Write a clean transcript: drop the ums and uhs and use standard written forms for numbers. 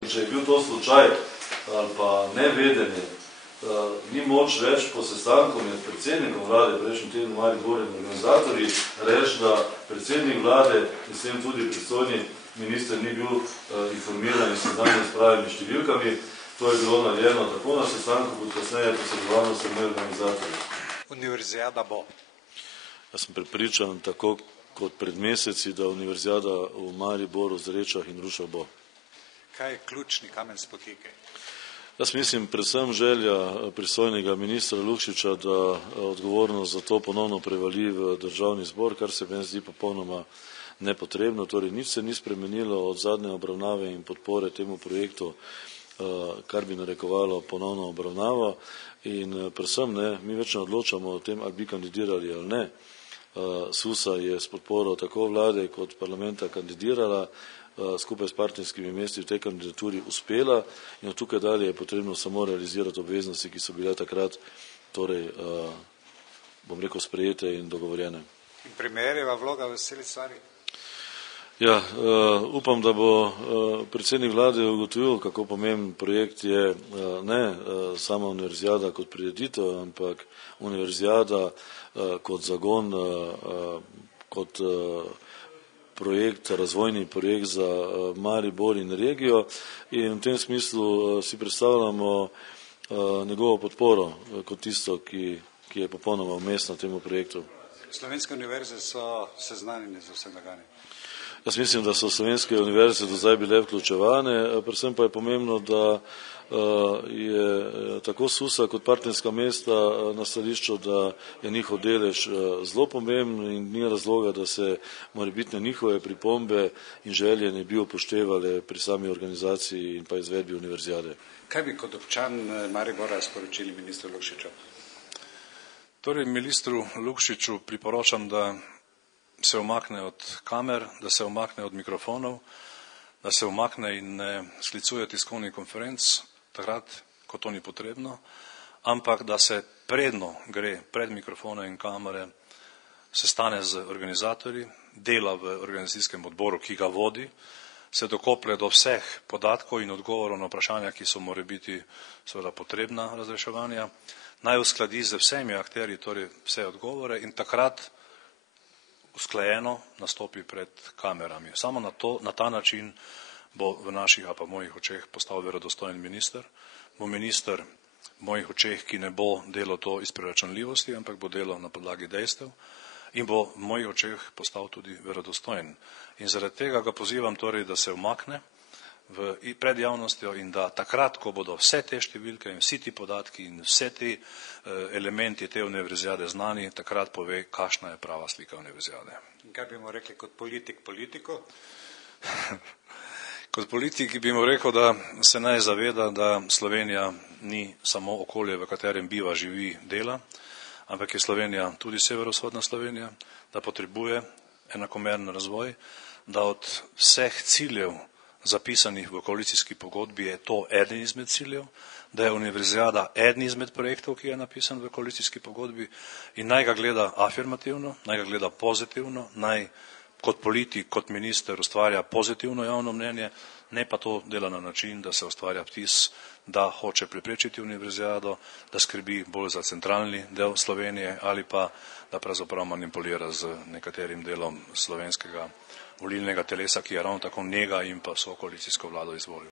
Če je bil to slučaj ali pa nevedenje, ni moč več po sestanku med predsednikom vlade, prejšnji teden Mariboru in organizatorji, reči, da predsednik vlade in s tem tudi pristojni minister ni bil informiran in seznanjen s pravimi številkami. To je bilo narejeno tako na sestanku, kot kasneje posredovano s strani organizatorji. Univerzijada bo. Jaz sem prepričan, tako kot pred meseci, da univerzijada v Mariboru, Zrečah in Rušah bo. Kaj je ključni kamen spotike? Jaz mislim, predvsem želja pristojnega ministra Lukšiča, da odgovornost za to ponovno prevali v državni zbor, kar se meni zdi popolnoma nepotrebno. Torej, nič se ni spremenilo od zadnje obravnave in podpore temu projektu, kar bi narekovalo ponovno obravnavo. In predvsem mi več ne odločamo o tem, ali bi kandidirali ali ne. SUSA je s podporo tako vlade kot parlamenta kandidirala, skupaj s partnerskimi mesti v tej kandidaturi uspela in od tukaj dalje je potrebno samo realizirati obveznosti, ki so bile takrat, torej, bom rekel, sprejete in dogovorjene. In premijerjeva vloga v Veseli stvari? Ja, upam, da bo predsednik vlade ugotovil, kako pomemben projekt je ne sama univerzijada kot prireditev, ampak univerzijada kot zagon, kot projekt, razvojni projekt za Maribor in regijo in v tem smislu si predstavljamo njegovo podporo kot tisto, ki je popolnoma vmesna temu projektu. Slovenske univerze so seznanjene z vsem dogajanjem. Jaz mislim, da so slovenske univerze do zdaj bile vključevane, predvsem pa je pomembno, da je tako SUSA kot partnerska mesta na stališču, da je njihov delež zelo pomemben in ni razloga, da se morebitne njihove pripombe in želje ne bi upoštevale pri sami organizaciji in pa izvedbi univerzijade. Kaj bi kot občan Maribora sporočili ministru Lukšiču? Torej, ministru Lukšiču priporočam, da se umakne od kamer, da se umakne od mikrofonov, da se umakne in ne sklicuje tiskovnih konferenc, takrat, ko to ni potrebno, ampak da se predno gre pred mikrofone in kamere, sestane z organizatorji, dela v organizacijskem odboru, ki ga vodi, se dokoplje do vseh podatkov in odgovorov na vprašanja, ki so morebiti seveda potrebna razreševanja, naj uskladi z vsemi akterji, torej vse odgovore in takrat usklajeno nastopi pred kamerami. Samo na ta način bo v naših, a pa mojih očeh postal verodostojen minister. Bo minister v mojih očeh, ki ne bo delal to iz preračunljivosti, ampak bo delal na podlagi dejstev in bo v mojih očeh postal tudi verodostojen. In zaradi tega ga pozivam torej, da se umakne pred javnostjo in da takrat, ko bodo vse te številke in vsi ti podatki in vse ti elementi te univerzijade znani, takrat pove, kakšna je prava slika univerzijade. In kaj bi mu rekli kot politik politiko? Kot politik bi mu rekel, da se naj zaveda, da Slovenija ni samo okolje, v katerem biva, živi, dela, ampak je Slovenija tudi severovzhodna Slovenija, da potrebuje enakomeren razvoj, da od vseh ciljev zapisanih v koalicijski pogodbi je to eden izmed ciljev, da je univerzijada eden izmed projektov, ki je napisan v koalicijski pogodbi in naj ga gleda afirmativno, naj ga gleda pozitivno, naj kot politik, kot minister ustvarja pozitivno javno mnenje, ne pa to dela na način, da se ustvarja vtis, da hoče preprečiti univerzijado, da skrbi bolj za centralni del Slovenije ali pa da pravzaprav manipulira z nekaterim delom slovenskega volilnega telesa, ki je ravno tako njega in pa vso koalicijsko vlado izvolil.